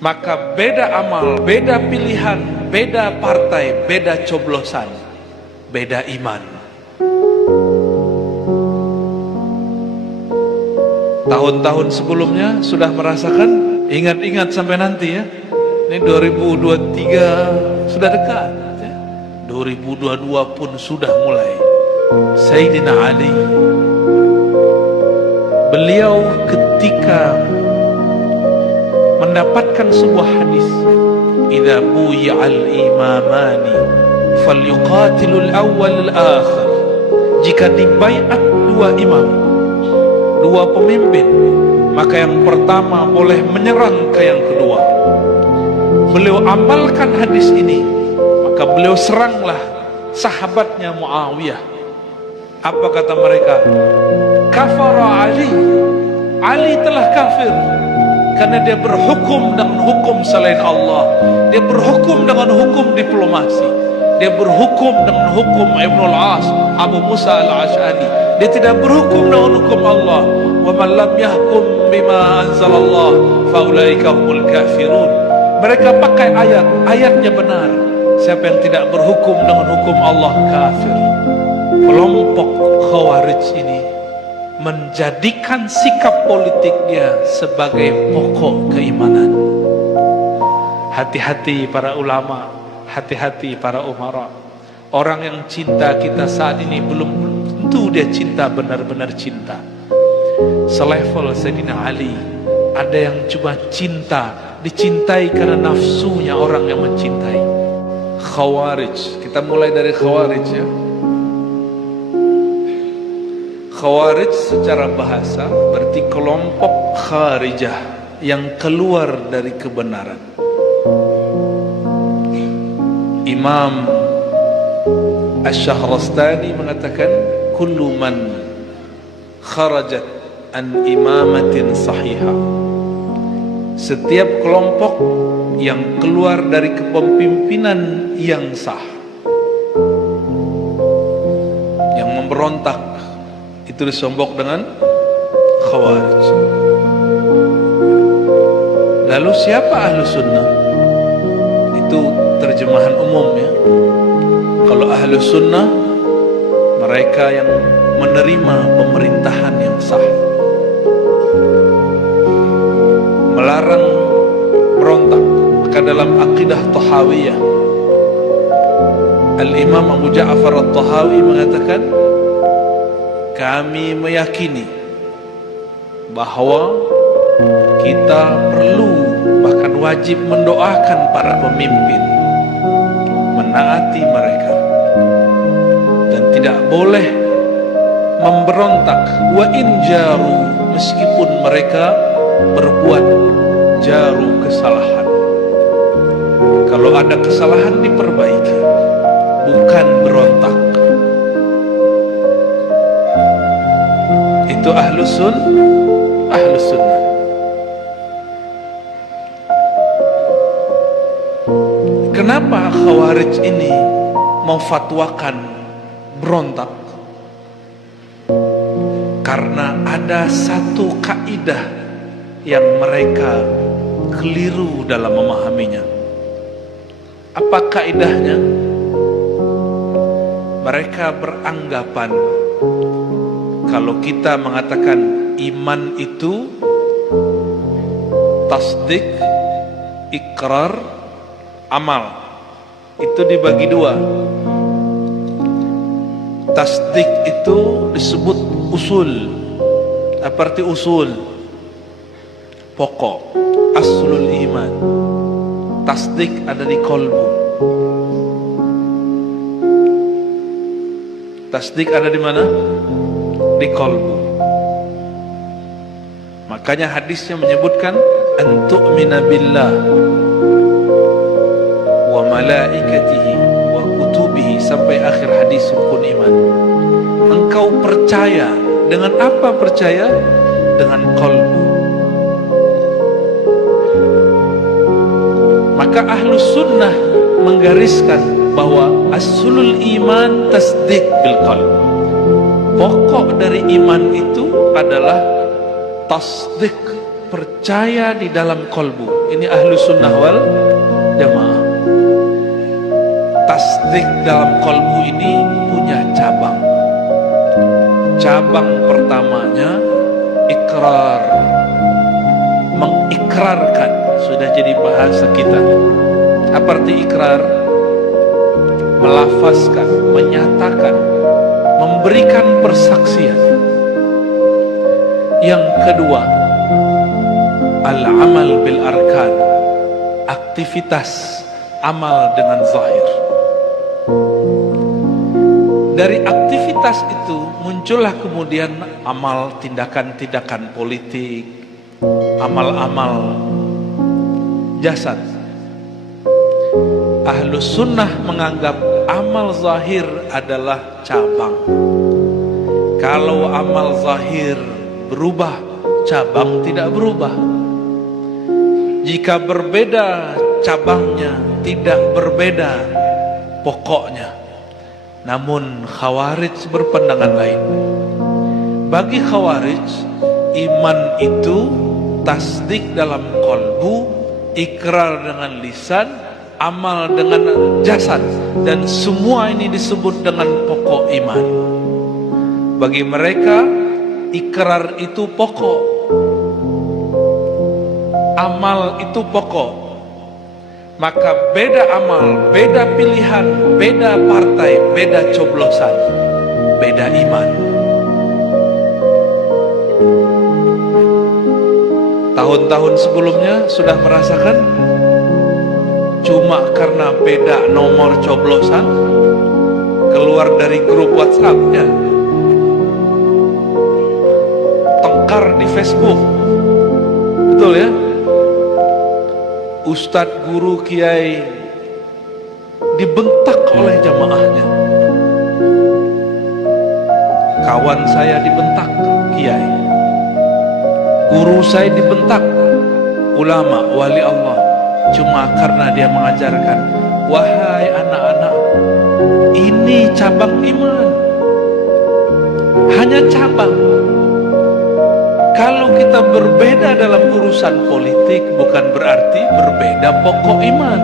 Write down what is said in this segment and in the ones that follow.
Maka beda amal, beda pilihan, beda partai, beda coblosan, beda iman. Tahun-tahun sebelumnya sudah merasakan, ingat-ingat sampai nanti ya. Ini 2023 sudah dekat ya. 2022 pun sudah mulai. Sayyidina Ali, beliau ketika mendapatkan sebuah hadis, idza buyi'al imamani falyuqatilul awwal al-akhir, jika dibaiat dua imam, dua pemimpin, maka yang pertama boleh menyerang ke yang kedua. Beliau amalkan hadis ini, maka beliau seranglah sahabatnya Muawiyah. Apa kata mereka? Kafara Ali, Ali telah kafir karena dia berhukum dengan hukum selain Allah. Dia berhukum dengan hukum diplomasi. Dia berhukum dengan hukum Ibnul As, Abu Musa al-Ash'ari. Dia tidak berhukum dengan hukum Allah. Wa man lam yahkum bima anzalallah fa ulaika humul kafirun. Mereka pakai ayat, ayatnya benar. Siapa yang tidak berhukum dengan hukum Allah kafir. Kelompok Khawarij ini menjadikan sikap politiknya sebagai pokok keimanan. Hati-hati para ulama, hati-hati para umara. Orang yang cinta kita saat ini belum tentu dia cinta benar-benar cinta. Selevel Sayyidina Ali, ada yang cuma cinta, dicintai karena nafsunya orang yang mencintai. Khawarij, kita mulai dari Khawarij ya. Khawarij secara bahasa berarti kelompok kharijah yang keluar dari kebenaran. Imam Asy-Syahrastani mengatakan kullu man kharajat an imamatin sahihah, setiap kelompok yang keluar dari kepemimpinan yang sah, yang memberontak, itu disombok dengan Khawarij. Lalu siapa ahlu sunnah? Itu terjemahan umum ya. Kalau ahlu sunnah, mereka yang menerima pemerintahan yang sah, melarang berontak. Maka dalam akidah Tahawiyah, Al-Imam Abu Ja'far At-Tahawi mengatakan, kami meyakini bahwa kita perlu, bahkan wajib mendoakan para pemimpin, menaati mereka, dan tidak boleh memberontak. Wa in jaru, meskipun mereka berbuat jaru kesalahan. Kalau ada kesalahan diperbaiki, bukan berontak. Itu ahlu sunnah. Kenapa Khawarij ini memfatwakan berontak? Karena ada satu kaidah yang mereka keliru dalam memahaminya. Apa kaidahnya? Mereka beranggapan kalau kita mengatakan iman itu tasdik, ikrar, amal, itu dibagi dua. Tasdik itu disebut usul. Apa arti usul? Pokok, aslul iman. Tasdik ada di kolbu. Tasdik ada di mana? Di kolbu. Makanya hadisnya menyebutkan antu'mina billah wa malaikatihi wa kutubihi sampai akhir hadis rukun iman. Engkau percaya dengan apa? Percaya dengan kolbu. Maka ahlus sunnah menggariskan bahwa aslul iman tasdik bil qalb. Pokok dari iman itu adalah tasdik, percaya di dalam kolbu. Ini ahlu sunnah wal jamaah. Tasdik dalam kolbu ini punya cabang. Cabang pertamanya ikrar, mengikrarkan. Sudah jadi bahasa kita. Apa arti ikrar? Melafazkan, menyatakan, memberikan persaksian. Yang kedua, al-amal bil arkan, aktivitas amal dengan zahir. Dari aktivitas itu muncullah kemudian amal, tindakan-tindakan politik, amal-amal jasad. Ahlus sunnah menganggap amal zahir adalah cabang. Kalau amal zahir berubah, cabang tidak berubah. Jika berbeda cabangnya, tidak berbeda pokoknya. Namun Khawarij berpandangan lain. Bagi Khawarij, iman itu tasdik dalam kolbu, ikrar dengan lisan, amal dengan jasad, dan semua ini disebut dengan pokok iman. Bagi mereka, ikrar itu pokok, amal itu pokok. Maka beda amal, beda pilihan, beda partai, beda coblosan, beda iman. Tahun-tahun sebelumnya sudah merasakan, cuma karena beda nomor coblosan keluar dari grup WhatsApp-nya, tengkar di Facebook, betul ya? Ustadz, guru, kiai dibentak oleh jamaahnya. Kawan saya dibentak kiai, guru saya dibentak ulama, wali Allah, cuma karena dia mengajarkan, wahai anak-anak, ini cabang iman, hanya cabang. Kalau kita berbeda dalam urusan politik, bukan berarti berbeda pokok iman.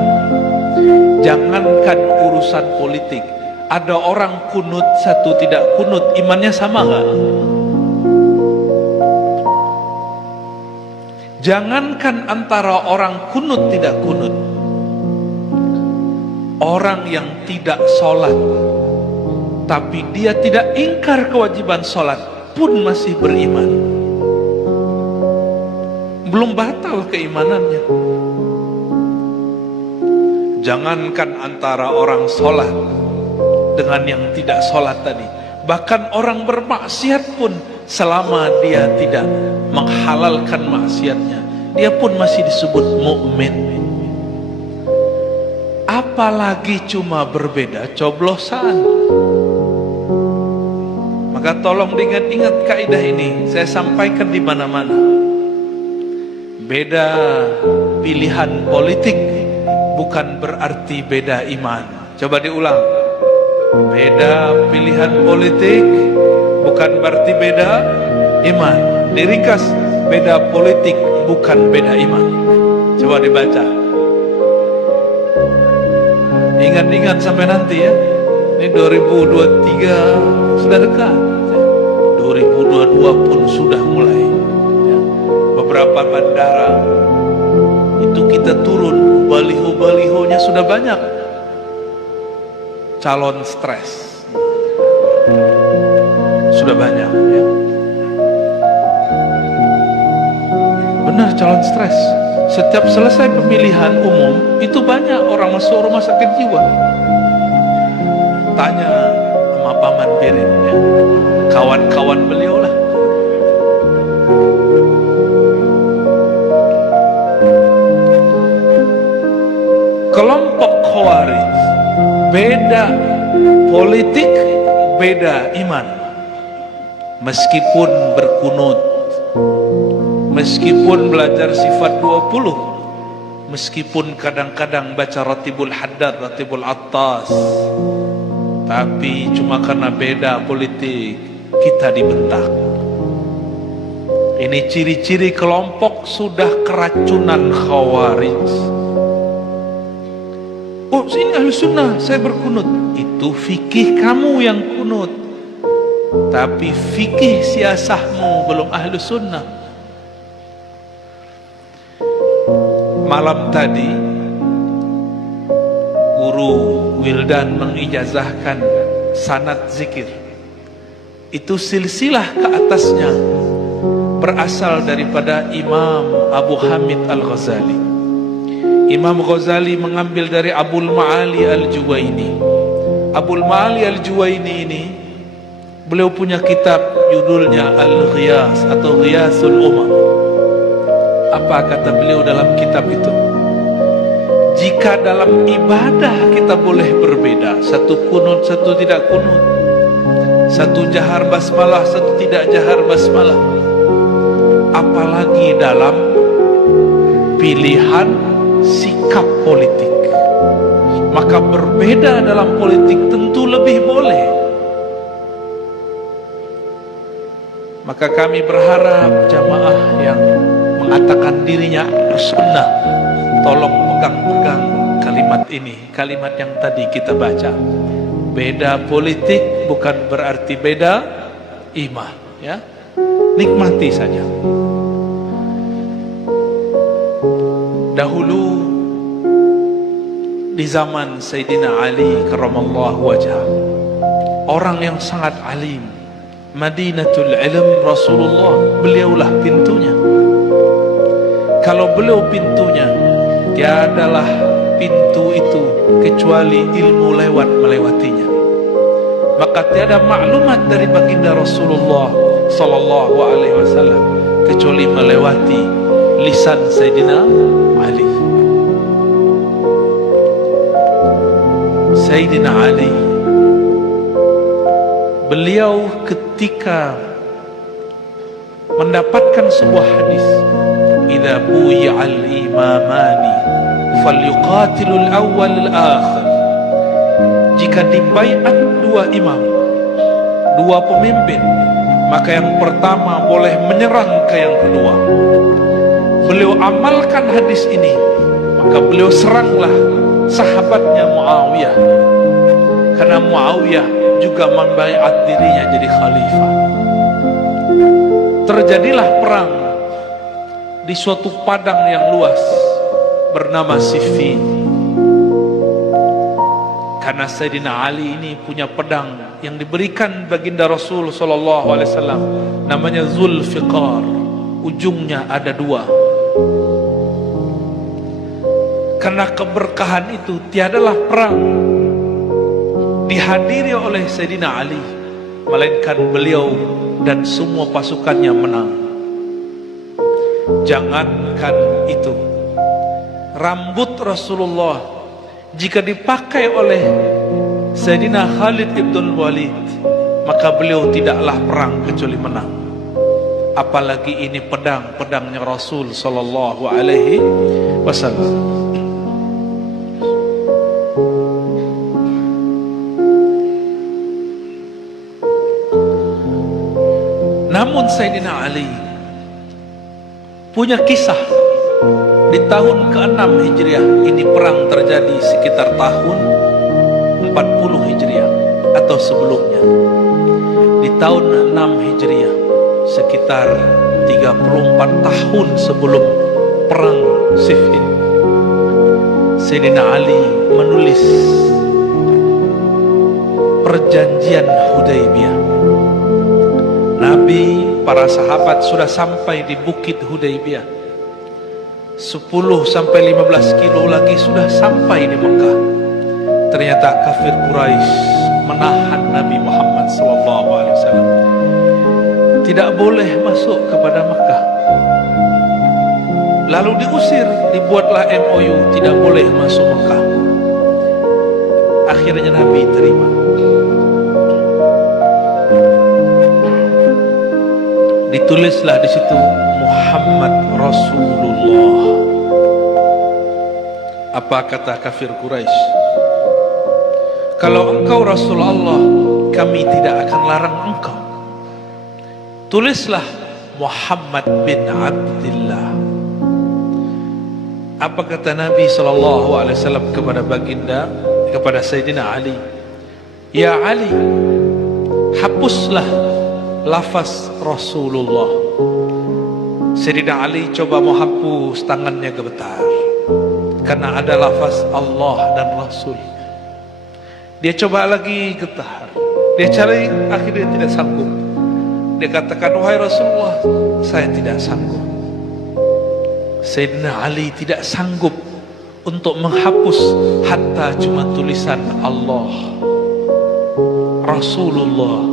Jangankan urusan politik, ada orang kunut, satu tidak kunut, imannya sama gak? Jangankan antara orang kunut tidak kunut, orang yang tidak sholat tapi dia tidak ingkar kewajiban sholat pun masih beriman. Belum batal keimanannya. Jangankan antara orang sholat dengan yang tidak sholat tadi, bahkan orang bermaksiat pun, selama dia tidak menghalalkan maksiatnya, dia pun masih disebut mukmin. Apalagi cuma berbeda coblosan. Maka tolong diingat-ingat kaidah ini, saya sampaikan di mana-mana. Beda pilihan politik bukan berarti beda iman. Coba diulang. Beda pilihan politik bukan berarti beda iman. Diringkas, beda politik bukan beda iman. Coba dibaca. Ingat-ingat sampai nanti ya. Ini 2023 sudah dekat. 2022 pun sudah mulai. Beberapa bandara itu kita turun, baliho-balihonya sudah banyak. Calon stres sudah banyak ya. Benar, calon stres. Setiap selesai pemilihan umum itu banyak orang masuk rumah sakit jiwa. Tanya sama Paman Birin ya, kawan-kawan beliau lah. Kelompok Khawarij beda politik, beda iman. Meskipun berkunut, meskipun belajar sifat 20, meskipun kadang-kadang baca Ratibul Haddad, Ratibul Attas, tapi cuma karena beda politik kita dibentak. Ini ciri-ciri kelompok sudah keracunan Khawarij. Oh, ini ahli sunnah, saya berkunut. Itu fikih kamu yang kunut, tapi fikih siasahmu belum ahli sunnah. Malam tadi guru Wildan mengijazahkan sanad zikir. Itu silsilah ke atasnya berasal daripada Imam Abu Hamid Al-Ghazali. Imam Ghazali mengambil dari Abul Ma'ali Al-Juwaini. Abul Ma'ali Al-Juwaini ini, beliau punya kitab judulnya Al-Ghiyas atau Ghiyasul Umam. Apa kata beliau dalam kitab itu? Jika dalam ibadah kita boleh berbeda, satu kunut, satu tidak kunut, satu jahar basmalah, satu tidak jahar basmalah, apalagi dalam pilihan sikap politik. Maka berbeda dalam politik tentu lebih boleh. Maka kami berharap jamaah yang mengatakan dirinya sunnah, tolong pegang-pegang kalimat ini, kalimat yang tadi kita baca. Beda politik bukan berarti beda iman, ya. Nikmati saja. Dahulu di zaman Sayyidina Ali karramallahu wajhah, orang yang sangat alim, Madinatul Ilm Rasulullah, beliaulah pintunya. Kalau beliau pintunya, tiadalah pintu itu kecuali ilmu lewat melewatinya. Maka tiada maklumat dari baginda Rasulullah sallallahu alaihi wasallam kecuali melewati lisan Sayyidina Ali. Sayyidina Ali, beliau ketika mendapatkan sebuah hadis, idza buyi'al imamani falyuqatilul awwal al-akhir. Jika dibaiat dua imam, dua pemimpin, maka yang pertama boleh menyerang ke yang kedua. Beliau amalkan hadis ini, maka beliau seranglah sahabatnya Muawiyah, karena Muawiyah juga membaiat dirinya jadi khalifah. Terjadilah perang di suatu padang yang luas bernama Siffin. Karena Sayyidina Ali ini punya pedang yang diberikan baginda Rasul sallallahu alaihi wasallam, namanya Zulfiqar, ujungnya ada dua. Karena keberkahan itu, tiadalah perang dihadiri oleh Sayyidina Ali melainkan beliau dan semua pasukannya menang. Jangankan itu, rambut Rasulullah jika dipakai oleh Sayyidina Khalid ibn Walid, maka beliau tidaklah perang kecuali menang. Apalagi ini pedangnya Rasul sallallahu alaihi wasallam. Namun Sayyidina Ali punya kisah. Di tahun ke-6 Hijriah, ini perang terjadi sekitar tahun 40 Hijriah atau sebelumnya. Di tahun 6 Hijriah, sekitar 34 tahun sebelum perang Siffin, Sayyidina Ali menulis perjanjian Hudaybiyah. Nabi, para sahabat sudah sampai di bukit Hudaybiyah. 10 sampai 15 kilo lagi sudah sampai di Mekah. Ternyata kafir Quraisy menahan Nabi Muhammad SAW. Tidak boleh masuk kepada Mekah. Lalu diusir, dibuatlah MOU, tidak boleh masuk Mekah. Akhirnya Nabi terima. Ditulislah di situ Muhammad Rasulullah. Apa kata kafir Quraisy? Kalau engkau Rasulullah, kami tidak akan larang engkau. Tulislah Muhammad bin Abdullah. Apa kata Nabi SAW kepada baginda, kepada Sayyidina Ali? Ya Ali, hapuslah lafaz Rasulullah. Sayyidina Ali coba mau hapus, tangannya gemetar karena ada lafaz Allah dan Rasul. Dia coba lagi, getar. Dia cari, akhirnya tidak sanggup. Dia katakan, wahai Rasulullah, saya tidak sanggup. Sayyidina Ali tidak sanggup untuk menghapus hatta cuma tulisan Allah, Rasulullah.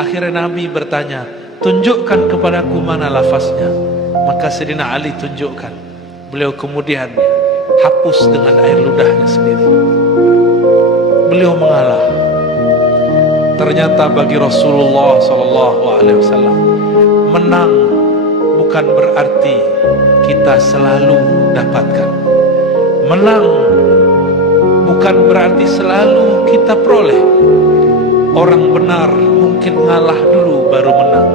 Akhirnya Nabi bertanya, tunjukkan kepadaku mana lafaznya. Maka Sayyidina Ali tunjukkan. Beliau kemudian hapus dengan air ludahnya sendiri. Beliau mengalah. Ternyata bagi Rasulullah SAW, menang bukan berarti kita selalu dapatkan. Menang bukan berarti selalu kita peroleh. Orang benar mungkin ngalah dulu baru menang.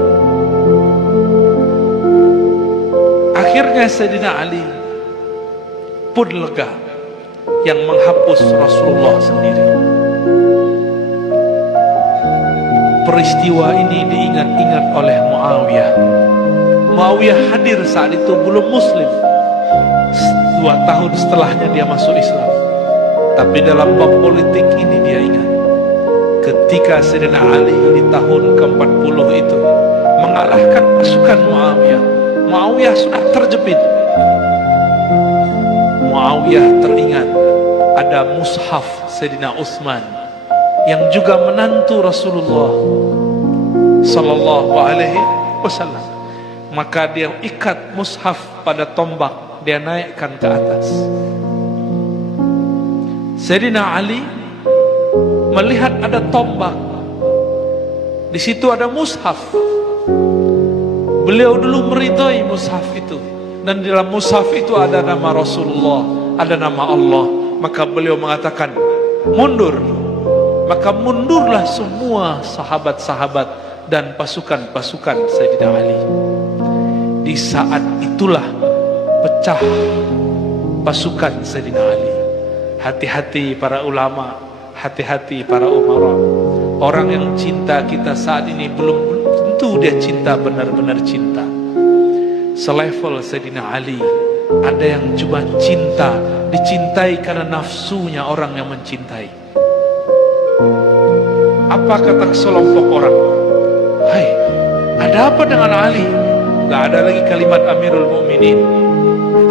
Akhirnya Sayyidina Ali pun lega, yang menghapus Rasulullah sendiri. Peristiwa ini diingat-ingat oleh Muawiyah. Muawiyah hadir saat itu belum muslim. 2 tahun setelahnya dia masuk Islam. Tapi dalam bab politik ini dia ingat, ketika Sayyidina Ali di tahun ke-40 itu mengalahkan pasukan Muawiyah. Muawiyah sudah terjepit. Muawiyah teringat ada mushaf Sayyidina Utsman yang juga menantu Rasulullah sallallahu alaihi wasallam. Maka dia ikat mushaf pada tombak, dia naikkan ke atas. Sayyidina Ali melihat ada tombak, di situ ada mushaf. Beliau dulu meridhai mushaf itu, dan di dalam mushaf itu ada nama Rasulullah, ada nama Allah. Maka beliau mengatakan, mundur. Maka mundurlah semua sahabat-sahabat dan pasukan-pasukan Sayyidina Ali. Di saat itulah pecah pasukan Sayyidina Ali. Hati-hati para ulama, hati-hati para umara. Orang yang cinta kita saat ini belum tentu dia cinta benar-benar cinta. Selevel Sayyidina Ali, ada yang cuma cinta, dicintai karena nafsunya orang yang mencintai. Apa kata sekelompok orang? Hai, ada apa dengan Ali? Gak ada lagi kalimat Amirul Mukminin.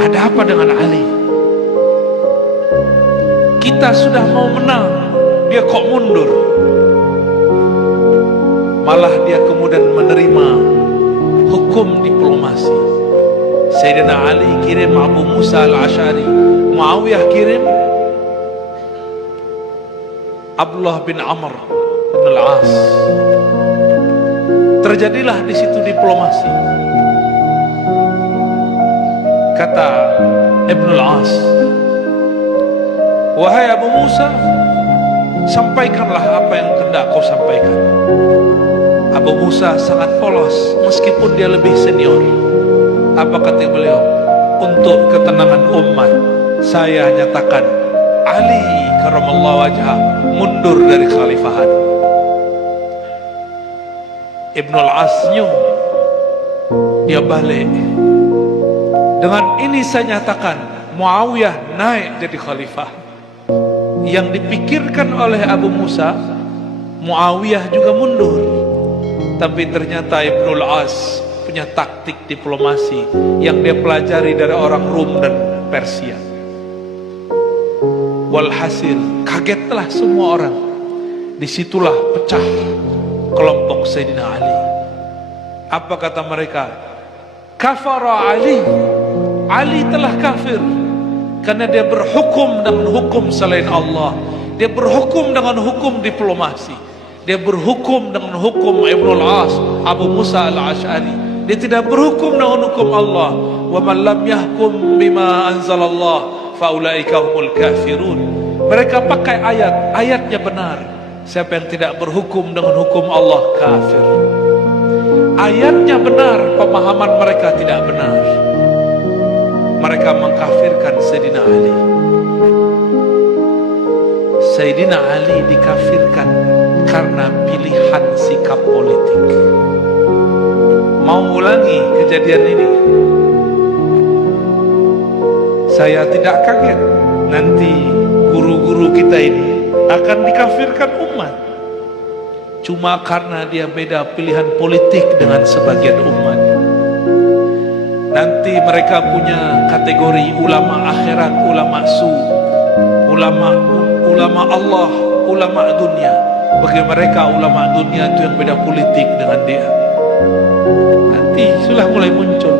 Ada apa dengan Ali? Kita sudah mau menang, dia kok mundur? Malah dia kemudian menerima hukum diplomasi. Sayyidina Ali kirim Abu Musa al-Ash'ari, Muawiyah kirim Abdullah bin Amr bin al-As. Terjadilah di situ diplomasi. Kata Ibn al-As, wahai Abu Musa, sampaikanlah apa yang hendak kau sampaikan. Abu Musa sangat polos meskipun dia lebih senior. Apa kata beliau? Untuk ketenangan umat, saya nyatakan Ali karamallahu wajhah mundur dari khalifahan. Ibn al-As senyum, dia balik. Dengan ini saya nyatakan Muawiyah naik jadi khalifah. Yang dipikirkan oleh Abu Musa, Muawiyah juga mundur. Tapi ternyata Ibn al-As punya taktik diplomasi yang dia pelajari dari orang Rum dan Persia. Walhasil kagetlah semua orang. Disitulah pecah kelompok Sayyidina Ali. Apa kata mereka? Kafara Ali. Ali telah kafir karena dia berhukum dengan hukum selain Allah. Dia berhukum dengan hukum diplomasi. Dia berhukum dengan hukum Ibn al-As, Abu Musa al-Ash'ari. Dia tidak berhukum dengan hukum Allah. Wa man lam yahkum bima anzalallah faulaika humul kafirun. Mereka pakai ayatnya benar. Siapa yang tidak berhukum dengan hukum Allah kafir. ayatnya benar, pemahaman mereka tidak benar. Mereka mengkafirkan Sayyidina Ali. Sayyidina Ali dikafirkan karena pilihan sikap politik. Mau ulangi kejadian ini? Saya tidak kaget nanti guru-guru kita ini akan dikafirkan umat cuma karena dia beda pilihan politik dengan sebagian umat. Nanti mereka punya kategori ulama akhirat, ulama su, ulama Allah, ulama dunia. Bagi mereka ulama dunia itu yang beda politik dengan dia. Nanti sudah mulai muncul.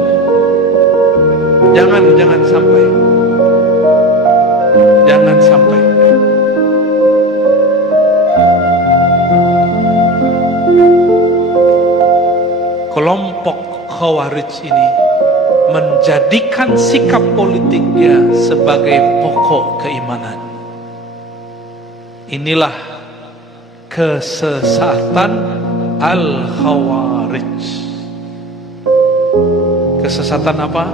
Jangan sampai. Jangan sampai. Kelompok Khawarij ini menjadikan sikap politiknya sebagai pokok keimanan. Inilah kesesatan Al-Khawarij. Kesesatan apa?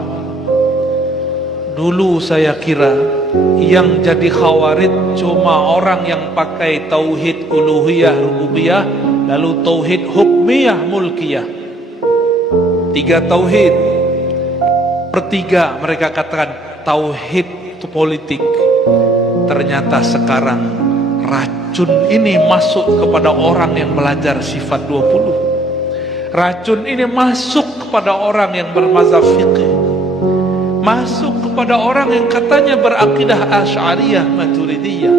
Dulu saya kira yang jadi Khawarij cuma orang yang pakai tauhid uluhiyah rububiyah, lalu tauhid hukmiyah mulkiyah. 3 tauhid. Pertiga mereka katakan tauhid itu politik. Ternyata sekarang racun ini masuk kepada orang yang belajar sifat 20. Racun ini masuk kepada orang yang bermazhab fiqih. Masuk kepada orang yang katanya berakidah Asy'ariyah Maturidiyah.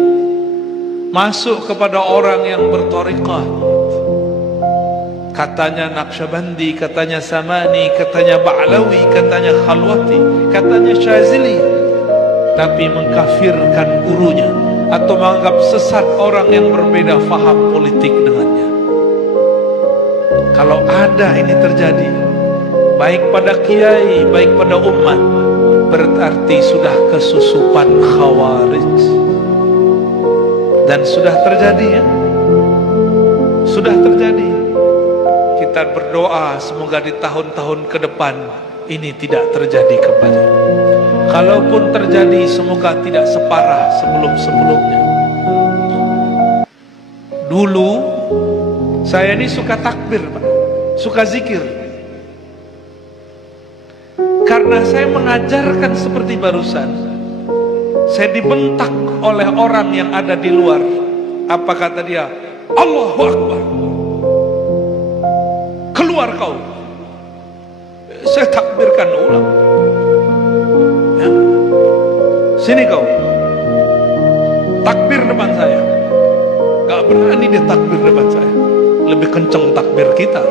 Masuk kepada orang yang berthariqah. Katanya Naqsyabandi, katanya Samani, katanya Ba'lawi, katanya Khalwati, katanya Syazili. Tapi mengkafirkan gurunya atau menganggap sesat orang yang berbeda faham politik dengannya. Kalau ada ini terjadi, baik pada kiai, baik pada umat, berarti sudah kesusupan Khawarij. Dan sudah terjadi ya. Sudah terjadi. Kita berdoa semoga di tahun-tahun ke depan ini tidak terjadi kembali. Kalaupun terjadi semoga tidak separah sebelum-sebelumnya. Dulu saya ini suka takbir, Pak. Suka zikir. Karena saya mengajarkan seperti barusan, saya dibentak oleh orang yang ada di luar. Apa kata dia? Allahu Akbar. Keluar kau. Saya takbirkan ulang. Ya. Sini kau. Takbir depan saya. Gak berani dia takbir depan saya. Lebih kenceng takbir kita.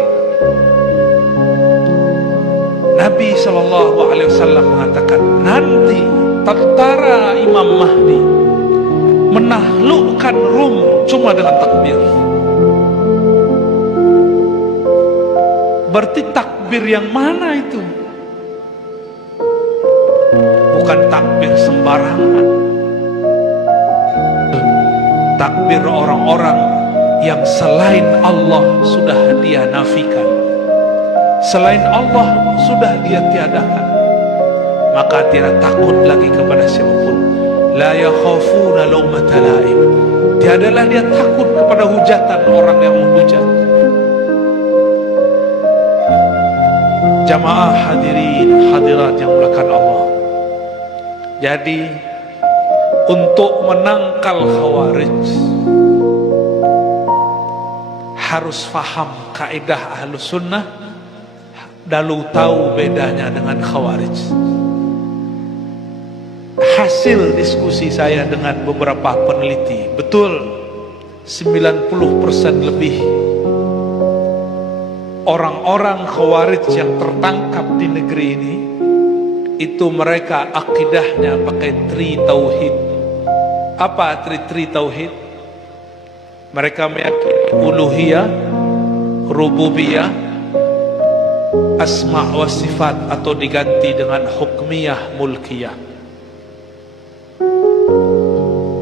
Nabi SAW mengatakan, nanti tentara Imam Mahdi menaklukkan Rum cuma dengan takbir. Berarti takbir yang mana itu? Bukan takbir sembarangan. Takbir orang-orang yang selain Allah sudah dia nafikan. Selain Allah sudah dia tiadakan. Maka tidak takut lagi kepada siapapun. La yakhafuna laumata laim. Tiadalah dia takut kepada hujatan orang yang menghujat. Jamaah hadirin hadirat yang mulakan Allah. Jadi untuk menangkal Khawarij harus faham kaidah Ahlus Sunnah, lalu tahu bedanya dengan Khawarij. Hasil diskusi saya dengan beberapa peneliti, betul 90% lebih orang-orang Khawarij yang tertangkap di negeri ini itu mereka akidahnya pakai tri tauhid. Apa tri tauhid? Mereka meyakini uluhiyah, rububiyah, asma wa sifat atau diganti dengan hukmiyah mulkiyah.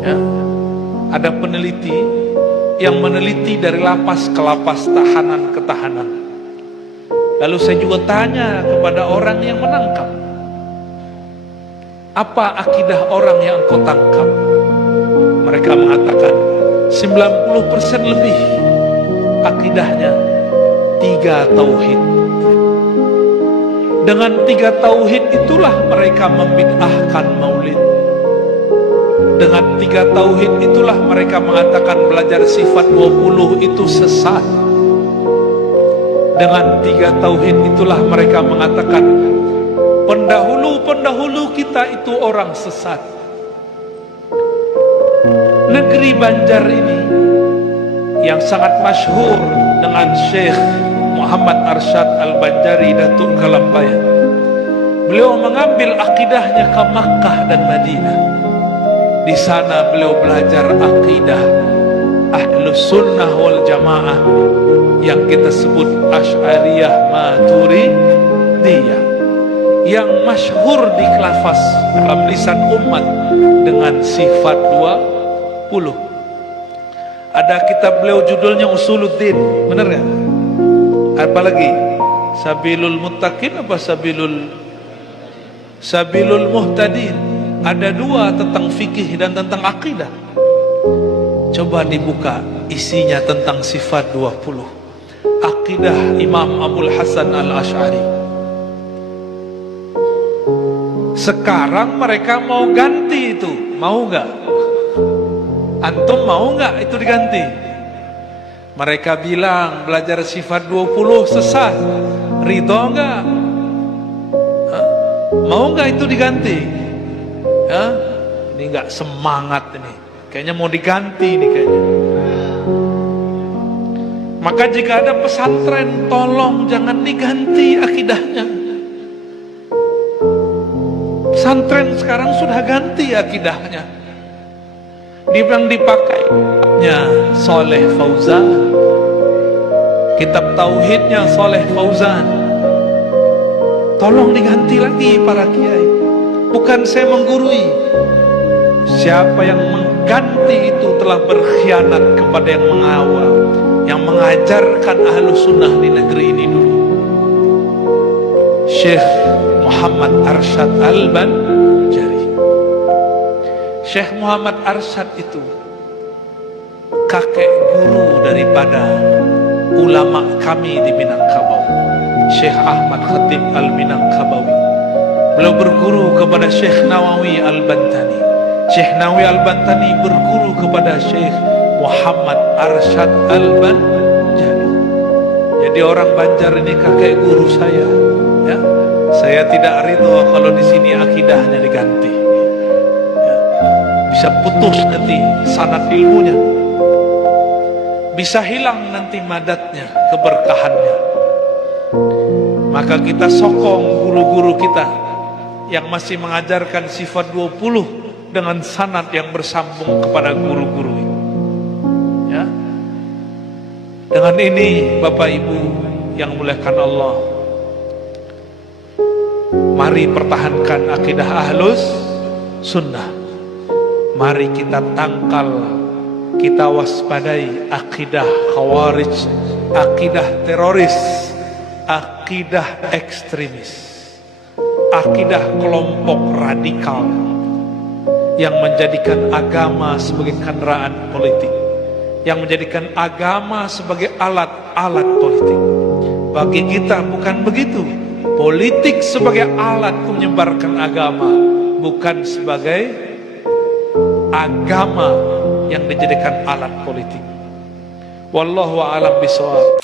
Ya. Ada peneliti yang meneliti dari lapas ke lapas, tahanan ke tahanan. Lalu saya juga tanya kepada orang yang menangkap, apa akidah orang yang engkau tangkap? Mereka mengatakan 90% lebih akidahnya 3 tauhid. Dengan 3 tauhid itulah mereka membid'ahkan maulid. Dengan 3 tauhid itulah mereka mengatakan belajar sifat 20 itu sesat. Dengan 3 tauhid itulah mereka mengatakan pendahulu-pendahulu kita itu orang sesat. Negeri Banjar ini yang sangat masyhur dengan Syekh Muhammad Arsyad Al-Banjari Datuk Kalampayan. Beliau mengambil akidahnya ke Makkah dan Madinah. Di sana beliau belajar akidah Ahlus Sunnah wal Jamaah yang kita sebut Asy'ariyah Maturidiyah, yang masyhur di kelafaz dalam lisan umat dengan sifat 20. Ada kitab beliau judulnya Usuluddin, benar nggak? Apa lagi? Sabilul Muttaqin apa Sabilul Muhtadin? Ada 2 tentang fikih dan tentang akidah. Coba dibuka, isinya tentang sifat 20. Akidah Imam Abul Hasan Al-Asy'ari. Sekarang mereka mau ganti itu, mau nggak? Antum mau nggak itu diganti? Mereka bilang belajar sifat 20 sesat. Ridho nggak? Mau nggak itu diganti? Ya? Ini nggak semangat ini. Kayaknya mau diganti nih kayaknya. Maka jika ada pesantren, tolong jangan diganti akidahnya. Pesantren sekarang sudah ganti akidahnya. Yang dipakainya Soleh Fauzan, kitab tauhidnya Soleh Fauzan. Tolong diganti lagi para kiai. Bukan saya menggurui. Siapa yang mengganti itu telah berkhianat kepada yang mengawal, yang mengajarkan Ahlus Sunnah di negeri ini dulu. Syekh Muhammad Arsyad Al-Banjari. Syekh Muhammad Arsyad itu kakek guru daripada ulama kami di Minangkabau, Syekh Ahmad Khatib Al-Minangkabawi. Beliau berguru kepada Syekh Nawawi Al-Bantani. Syekh Nawawi Al-Bantani berguru kepada Syekh Muhammad Arsyad Al-Banjari. Jadi orang Banjar ini kakek guru saya. Ya, saya tidak ridho kalau di sini akidahnya diganti. Ya, bisa putus nanti sanad ilmunya, bisa hilang nanti madatnya, keberkahannya. Maka kita sokong guru-guru kita yang masih mengajarkan sifat 20 dengan sanad yang bersambung kepada guru-guru. Ya. Dengan ini Bapak Ibu yang muliakan Allah, mari pertahankan akidah Ahlus Sunnah. Mari kita tangkal, kita waspadai akidah Khawarij, akidah teroris, akidah ekstremis, akidah kelompok radikal yang menjadikan agama sebagai kendaraan politik, yang menjadikan agama sebagai alat-alat politik. Bagi kita bukan begitu. Politik sebagai alat menyebarkan agama, bukan sebagai agama yang dijadikan alat politik. Wallahu a'lam bishawab.